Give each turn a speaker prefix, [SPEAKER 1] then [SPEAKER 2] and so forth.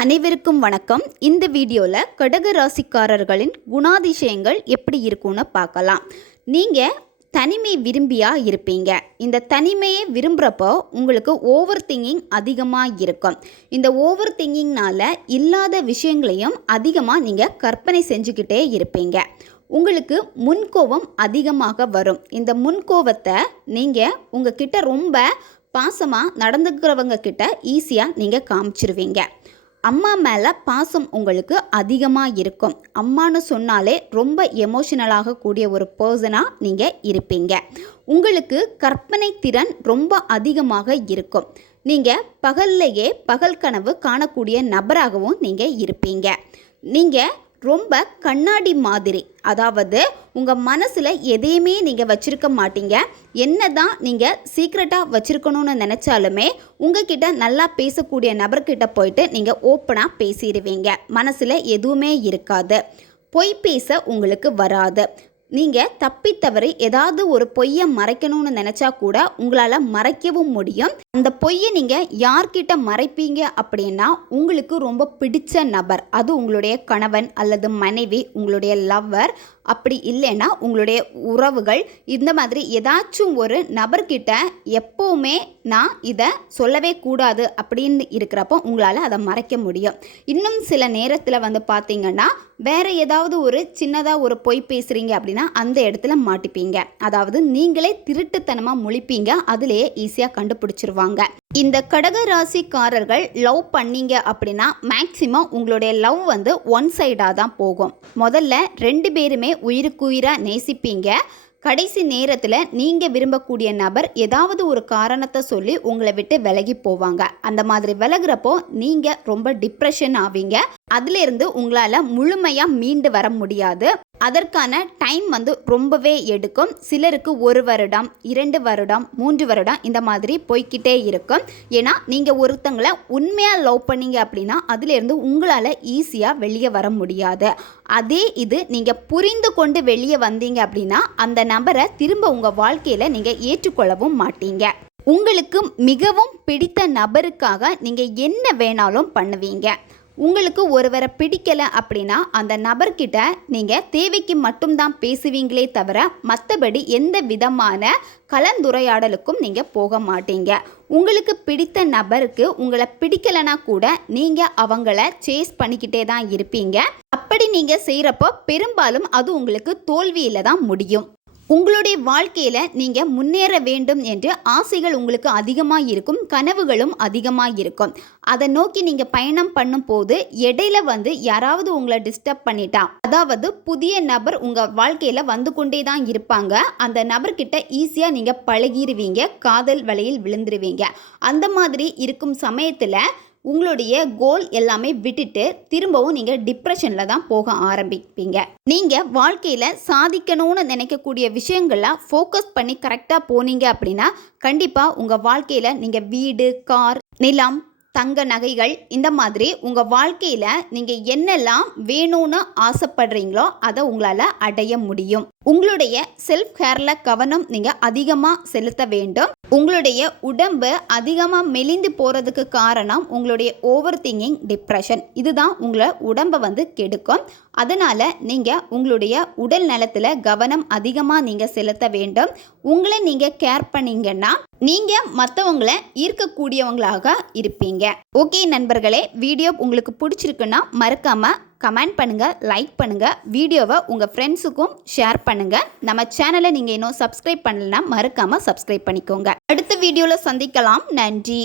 [SPEAKER 1] அனைவருக்கும் வணக்கம். இந்த வீடியோவில் கடக ராசிக்காரர்களின் குணாதிசயங்கள் எப்படி இருக்கும்னு பார்க்கலாம். நீங்கள் தனிமை விரும்பியாக இருப்பீங்க. இந்த தனிமையை விரும்புகிறப்போ உங்களுக்கு ஓவர் திங்கிங் அதிகமாக இருக்கும். இந்த ஓவர் திங்கிங்னால் இல்லாத விஷயங்களையும் அதிகமாக நீங்கள் கற்பனை செஞ்சுக்கிட்டே இருப்பீங்க. உங்களுக்கு முன்கோபம் அதிகமாக வரும். இந்த முன்கோபத்தை நீங்கள் உங்ககிட்ட ரொம்ப பாசமாக நடந்துக்கிறவங்க கிட்ட ஈஸியாக நீங்கள் காமிச்சிருவீங்க. அம்மா மேலே பாசம் உங்களுக்கு அதிகமாக இருக்கும். அம்மான்னு சொன்னாலே ரொம்ப எமோஷனலாக கூடிய ஒரு பர்சனாக நீங்கள் இருப்பீங்க. உங்களுக்கு கற்பனை திறன் ரொம்ப அதிகமாக இருக்கும். நீங்கள் பகல்லையே பகல் கனவு காணக்கூடிய நபராகவும் நீங்கள் இருப்பீங்க. நீங்கள் ரொம்ப கண்ணாடி மாதிரி. அதாவது உங்கள் மனசில் எதையுமே நீங்கள் வச்சுருக்க மாட்டீங்க. என்ன தான் நீங்கள் சீக்ரெட்டாக வச்சுருக்கணும்னு நினச்சாலுமே உங்ககிட்ட நல்லா பேசக்கூடிய நபர்கிட்ட போயிட்டு நீங்கள் ஓப்பனாக பேசிடுவீங்க. மனசில் எதுவுமே இருக்காது. பொய் பேச உங்களுக்கு வராது. நீங்கள் தப்பி தவறி ஏதாவது ஒரு பொய்யை மறைக்கணும்னு நினச்சா கூட உங்களால் மறைக்கவும் முடியும். அந்த பொய்யை நீங்கள் யார்கிட்ட மறைப்பீங்க அப்படின்னா உங்களுக்கு ரொம்ப பிடிச்ச நபர். அது உங்களுடைய கணவன் அல்லது மனைவி உங்களுடைய லவ்வர் அப்படி இல்லைன்னா உங்களுடைய உறவுகள் இந்த மாதிரி ஏதாச்சும் ஒரு நபர்கிட்ட எப்போவுமே நான் இதை சொல்லவே கூடாது அப்படின்னு இருக்கிறப்போ உங்களால் அதை மறைக்க முடியும். இன்னும் சில நேரத்தில் வந்து பார்த்தீங்கன்னா வேறு ஏதாவது ஒரு சின்னதாக ஒரு பொய் பேசுகிறீங்க அப்படின்னா அந்த இடத்துல மாட்டிப்பீங்க. அதாவது நீங்களே திருட்டுத்தனமாக முழிப்பீங்க அதுலேயே ஈஸியாக கண்டுபிடிச்சிருவாங்க. இந்த கடக ராசிக்காரர்கள் லவ் பண்ணீங்க அப்படின்னா மேக்சிமம் உங்களுடைய லவ் வந்து ஒன் சைடாக தான் போகும். முதல்ல ரெண்டு பேருமே உயிருக்குயிராக நேசிப்பீங்க. கடைசி நேரத்தில் நீங்கள் விரும்பக்கூடிய நபர் ஏதாவது ஒரு காரணத்தை சொல்லி உங்களை விட்டு விலகி போவாங்க. அந்த மாதிரி விலகுறப்போ நீங்கள் ரொம்ப டிப்ரெஷன் ஆவீங்க. அதிலிருந்து உங்களால் முழுமையாக மீண்டு வர முடியாது. அதற்கான டைம் வந்து ரொம்பவே எடுக்கும். சிலருக்கு ஒரு வருடம் இரண்டு வருடம் மூன்று வருடம் இந்த மாதிரி போய்க்கிட்டே இருக்கும். ஏன்னா நீங்கள் ஒருத்தங்களை உண்மையாக லவ் பண்ணீங்க அப்படின்னா அதுலேருந்து உங்களால் ஈஸியாக வெளியே வர முடியாது. அதே இது நீங்கள் புரிந்து கொண்டு வெளியே வந்தீங்க அப்படின்னா அந்த நபரை திரும்ப உங்கள் வாழ்க்கையில் நீங்கள் ஏற்றுக்கொள்ளவும் மாட்டீங்க. உங்களுக்கு மிகவும் பிடித்த நபருக்காக நீங்கள் என்ன வேணாலும் பண்ணுவீங்க. உங்களுக்கு ஒருவரை பிடிக்கலை அப்படின்னா அந்த நபர்கிட்ட நீங்கள் தேவைக்கு மட்டும்தான் பேசுவீங்களே தவிர மற்றபடி எந்த விதமான கலந்துரையாடலுக்கும் நீங்கள் போக மாட்டீங்க. உங்களுக்கு பிடித்த நபருக்கு உங்களை பிடிக்கலைன்னா கூட நீங்கள் அவங்கள சேஸ் பண்ணிக்கிட்டே தான் இருப்பீங்க. அப்படி நீங்கள் செய்கிறப்போ பெரும்பாலும் அது உங்களுக்கு தோல்வியில் தான் முடியும். உங்களுடைய வாழ்க்கையில் நீங்கள் முன்னேற வேண்டும் என்று ஆசைகள் உங்களுக்கு அதிகமாக இருக்கும் கனவுகளும் அதிகமாக இருக்கும். அதை நோக்கி நீங்கள் பயணம் பண்ணும்போது இடையில வந்து யாராவது உங்களை டிஸ்டர்ப் பண்ணிட்டா அதாவது புதிய நபர் உங்கள் வாழ்க்கையில் வந்து கொண்டே தான் இருப்பாங்க. அந்த நபர்கிட்ட ஈஸியாக நீங்கள் பழகிடுவீங்க காதல் வலையில் விழுந்துருவீங்க. அந்த மாதிரி இருக்கும் சமயத்தில் உங்களுடைய கோல் எல்லாமே விட்டுட்டு திரும்பவும் நீங்கள் டிப்ரெஷனில் தான் போக ஆரம்பிப்பீங்க. நீங்கள் வாழ்க்கையில் சாதிக்கணும்னு நினைக்கக்கூடிய விஷயங்கள்லாம் ஃபோக்கஸ் பண்ணி கரெக்டாக போனீங்க அப்படின்னா கண்டிப்பாக உங்கள் வாழ்க்கையில் நீங்கள் வீடு கார் நிலம் தங்க நகைகள் இந்த மாதிரி உங்கள் வாழ்க்கையில் நீங்கள் என்னெல்லாம் வேணும்னு ஆசைப்படுறீங்களோ அதை உங்களால் அடைய முடியும். உங்களுடைய செல்ஃப் கேரில் கவனம் நீங்கள் அதிகமாக செலுத்த வேண்டும். உங்களுடைய உடம்பு அதிகமாக மெலிந்து போகிறதுக்கு காரணம் உங்களுடைய ஓவர் திங்கிங் டிப்ரெஷன் இதுதான் உங்களை உடம்பை வந்து கெடுக்கும். அதனால் நீங்கள் உங்களுடைய உடல் நலத்தில் கவனம் அதிகமாக நீங்கள் செலுத்த வேண்டும். உங்களை நீங்கள் கேர் பண்ணீங்கன்னா நீங்கள் மற்றவங்களை ஈர்க்கக்கூடியவங்களாக இருப்பீங்க. ஓகே நண்பர்களே வீடியோ உங்களுக்கு பிடிச்சிருக்குன்னா மறக்காமல் கமெண்ட் பண்ணுங்கள் லைக் பண்ணுங்கள் வீடியோவை உங்கள் ஃப்ரெண்ட்ஸுக்கும் ஷேர் பண்ணுங்கள் நம்ம சேனலை நீங்கள் இன்னும் சப்ஸ்கிரைப் பண்ணலைன்னா மறக்காமல் சப்ஸ்கிரைப் பண்ணிக்கோங்க. அடுத்த வீடியோவில் சந்திக்கலாம். நன்றி.